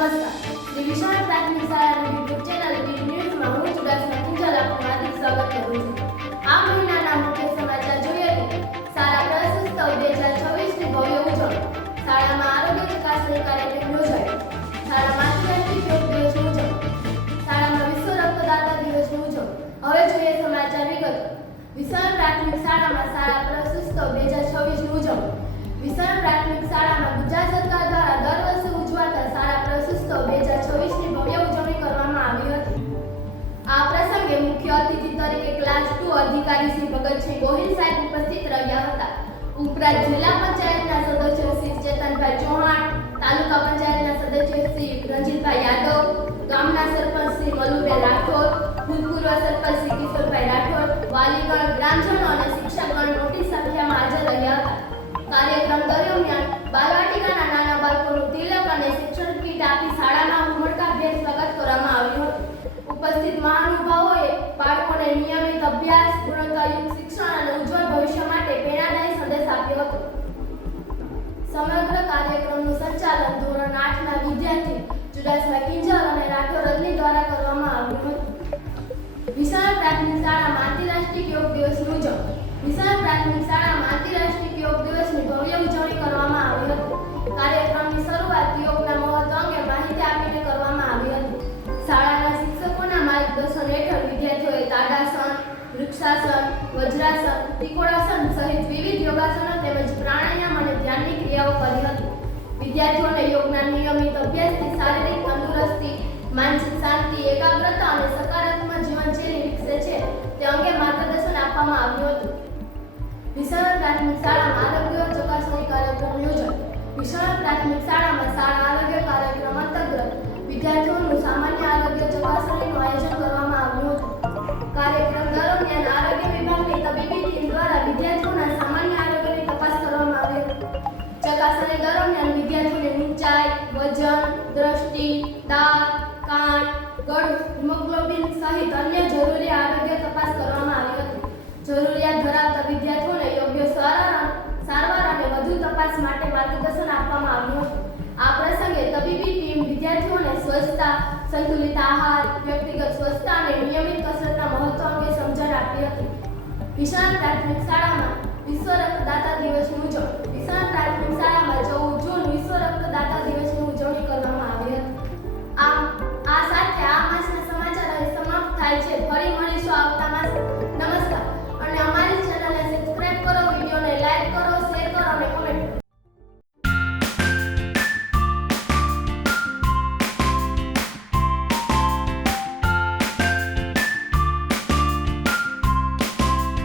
નમસ્કાર, શ્રી વિશાળ પ્રાથમિક શાળાની યુટ્યુબ ચેનલ ડી ન્યૂઝમાં હું ચુડાસમા કિંજલ આપનું હાર્દિક સ્વાગત કરું છું. આ મહિનાના મુખ્ય સમાચાર જોઈએ તો શાળા પ્રશસ્ત 2026ની ભવ્ય ઉજવણી. શાળામાં આરોગ્ય ચકાસણી કાર્યક્રમ યોજાયો. શાળામાં આંતરરાષ્ટ્રીય યોગ દિવસની ઉજવણી. શાળામાં વિશ્વ રક્તદાતા દિવસની ઉજવણી. હવે જોઈએ સમાચાર વિગતો. વિશાળ પ્રાથમિક શાળામાં શાળા પ્રશસ્ત 2026ની ઉજવણી. વિશાળ પ્રાથમિક શાળામાં ગુજરાત સરકાર દ્વારા દર વર્ષે ઉજવાતા શાળા પ્રશસ્ત 2026ની ભવ્ય ઉજવણી કરવામાં આવી હતી. આ પ્રસંગે મુખ્ય અતિથિ તરીકે ક્લાસ 2 અધિકારી શ્રી ભગતસિંહ ગોહિલ સાહેબ ઉપસ્થિત રહ્યા હતા. ઉપરાંત જિલ્લા પંચાયતના સદસ્ય શ્રી ચેતનભાઈ ચૌહાણ, તાલુકા પંચાયતના સદસ્ય શ્રી રંજીતભાઈ યાદવ, ગામના સરપંચ શ્રી મલુબેન રાઠોડ, ભૂતપૂર્વ સરપંચ શ્રી કિશોરભાઈ રાઠોડ, વાલીગણ, ગ્રામજનો અને શિક્ષકગણ મોટી સંખ્યામાં હાજર રહ્યા હતા. કાર્યક્રમ દરમિયાન બાલવાટિકાના નાના બાળકોનું તિલક અને શિક્ષણ કીટ આપી શાળામાં ઉમળકાભેર સ્વાગત કરવામાં આવ્યું હતું. ઉપસ્થિત મહાનુભાવોએ બાળકોને નિયમિત અભ્યાસ, ગુણવત્તાયુક્ત શિક્ષણ અને ઉજ્જવળ ભવિષ્ય માટે પ્રેરણાદાયી સંદેશ આપ્યો હતો. સમગ્ર કાર્યક્રમનું સંચાલન ધોરણ 8ના વિદ્યાર્થી ચુડાસમા કિંજલ અને રાઠોડ રજની દ્વારા કરવામાં આવ્યું હતું. વિશાળ પ્રાથમિક શાળામાં આંતરરાષ્ટ્રીય યોગ દિવસની ઉજવણી. વિશાળ પ્રાથમિક શાળામાં આંતરરાષ્ટ્રીય યોગ દિવસની ભવ્ય ઉજવણી કરવામાં આવી હતી. કાર્યક્રમની શરૂઆત યોગના મહત્વ અંગે માહિતી આપીને કરવામાં આવી હતી. શાળાના શિક્ષકોના માર્ગદર્શન હેઠળ વિદ્યાર્થીઓએ તાડાસન, વૃક્ષાસન, વજ્રાસન, ત્રિકોણાસન સહિત વિવિધ યોગાસનો તેમજ પ્રાણાયામ અને ધ્યાનની ક્રિયાઓ કરી હતી. વિદ્યાર્થીઓને યોગના નિયમિત અભ્યાસથી શારીરિક તંદુરસ્તી, માનસિક શાંતિ, એકાગ્રતા અને સકારાત્મક જીવનશૈલી વિકસે છે તે અંગે માર્ગદર્શન આપવામાં આવ્યું હતું. વિશાળ પ્રાથમિક શાળામાં આરોગ્ય ચકાસણી કાર્યક્રમ યોજાયો. વિશાળ પ્રાથમિક શાળામાં શાળા આરોગ્ય કાર્યક્રમ અંતર્ગત વિદ્યાર્થીઓનું સામાન્ય આરોગ્ય ચકાસણીનું આયોજન કરવામાં આવ્યું હતું. કાર્યક્રમ દરમિયાન આરોગ્ય વિભાગની તબીબી ટીમ દ્વારા વિદ્યાર્થીઓના સામાન્ય આરોગ્યની તપાસ કરવામાં આવી હતી. ચકાસણી દરમિયાન વિદ્યાર્થીઓની ઊંચાઈ, વજન, દ્રષ્ટિ, દાંત, કાન, ગળું, હિમોગ્લોબિન સહિત અન્ય જરૂરી આરોગ્ય તપાસ કરવામાં આવી હતી. જરૂરિયાત ધરાવતા વિદ્યાર્થીઓને યોગ્ય સારવાર અને વધુ તપાસ માટે માર્ગદર્શન આપવામાં આવ્યું હતું. આ પ્રસંગે તબીબી ટીમ વિદ્યાર્થીઓને સ્વચ્છતા, સંતુલિત આહાર, વ્યક્તિગત સ્વચ્છતા અને નિયમિત કસરતના મહત્વ અંગે સમજણ આપી હતી. વિશાળ પ્રાથમિક શાળામાં વિશ્વ રક્તદાતા દિવસની ઉજવણી. વિશાળ પ્રાથમિક શાળામાં 14